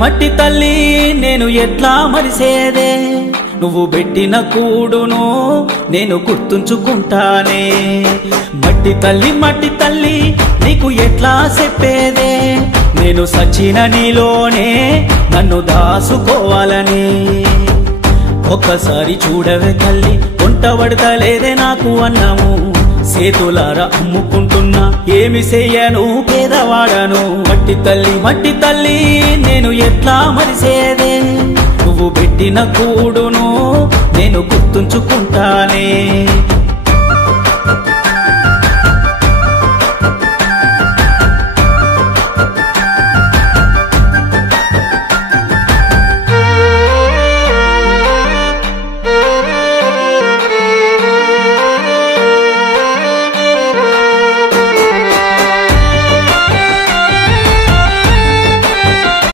మట్టి తల్లి నేను ఎట్లా మరిసేదే నువ్వు పెట్టిన కూడును నేను గుర్తుంచుకుంటానే మట్టి తల్లి నీకు ఎట్లా చెప్పేదే నేను సచిన నీలోనే నన్ను దాసుకోవాలని ఒక్కసారి చూడవే తల్లి వంట పడతలేదే నాకు అన్నము సేతులారా అమ్ముకుంటున్నా ఏమి చెయ్యను పేదవాడను మట్టి తల్లి నేను ఎట్లా మరిసేదే నువ్వు పెట్టిన కూడును నేను గుర్తుంచుకుంటానే